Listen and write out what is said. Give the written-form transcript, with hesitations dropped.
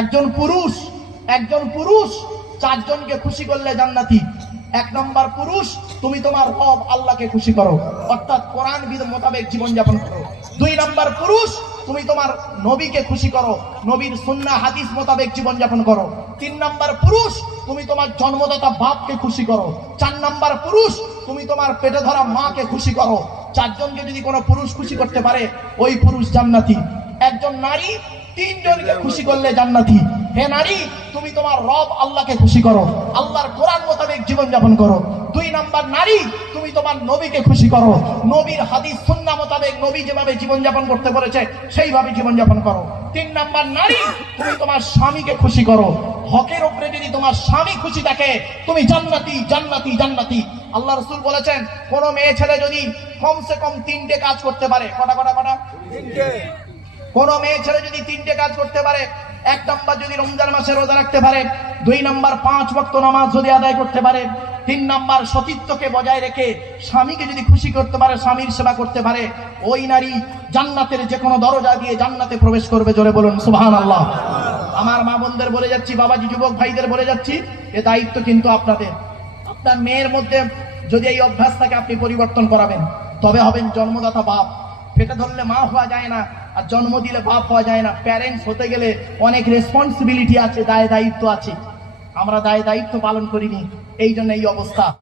একজন পুরুষ চারজনকে খুশি করলে জান্নাতি। এক নম্বর পুরুষ, তুমি তোমার রব আল্লাহকে খুশি করো, অর্থাৎ কোরআন মোতাবেক জীবনযাপন করো। দুই নম্বর পুরুষ, তুমি তোমার নবীকে খুশি করো, নবীর সুন্নাহ হাদিস মোতাবেক জীবনযাপন করো। তিন নম্বর পুরুষ, তুমি তোমার জন্মদাতা বাপকে খুশি করো। চার নম্বর পুরুষ, তুমি তোমার পেটে ধরা মাকে খুশি করো। চারজনকে যদি কোনো পুরুষ খুশি করতে পারে, ওই পুরুষ জান্নাতি। একজন নারী তিনজনকে খুশি করলে জান্নাতি। হে নারী, তুমি তোমার রব আল্লাহকে খুশি করো, আল্লাহর কোরআন মোতাবেক জীবনযাপন করো। দুই নাম্বার নারী, তুমি তোমার নবীকে খুশি করো, নবীর হাদিস সুন্নাহ মোতাবেক নবী যেভাবে জীবনযাপন করতে বলেছে সেইভাবে জীবনযাপন করো। তিন নাম্বার নারী, তুমি তোমার স্বামীকে খুশি করো। হকের উপরে যদি তোমার স্বামী খুশি থাকে, তুমি জান্নাতি জান্নাতি জান্নাতি। আল্লাহ রাসূল বলেছেন, কোন মেয়ে ছেলে যদি কমসে কম তিনটে কাজ করতে পারে, কটা? তিনটে। কোন মেয়ে ছেলে যদি তিনটে কাজ করতে পারে, এক নম্বর যদি রমজান মাসে রোজা রাখতে পারে, দুই নম্বর 5 ওয়াক্ত নামাজ যদি আদায় করতে পারে, তিন নম্বর সতীত্বকে বজায় রেখে স্বামীকে যদি খুশি করতে পারে, স্বামীর সেবা করতে পারে, ওই নারী জান্নাতের যে কোনো দরজা দিয়ে জান্নাতে প্রবেশ করবে। জোরে বলুন সুবহানাল্লাহ। আমার মা বোনদের বলে যাচ্ছি, বাবাজি যুবক ভাইদের বলে যাচ্ছি, এ দায়িত্ব কিন্তু আপনাদের। আপনার মেয়ের মধ্যে যদি এই অভ্যাস থাকে, আপনি পরিবর্তন করাবেন, তবে হবেন জন্মদাতা বাপ। পেটে ধরলে মা হওয়া যায় না, আর জন্ম দিলে বাপ হওয়া যায় না। প্যারেন্টস হতে গেলে অনেক রেসপন্সিবিলিটি আছে, দায় দায়িত্ব আছে। আমরা দায় দায়িত্ব পালন করিনি, এই জন্য এই অবস্থা।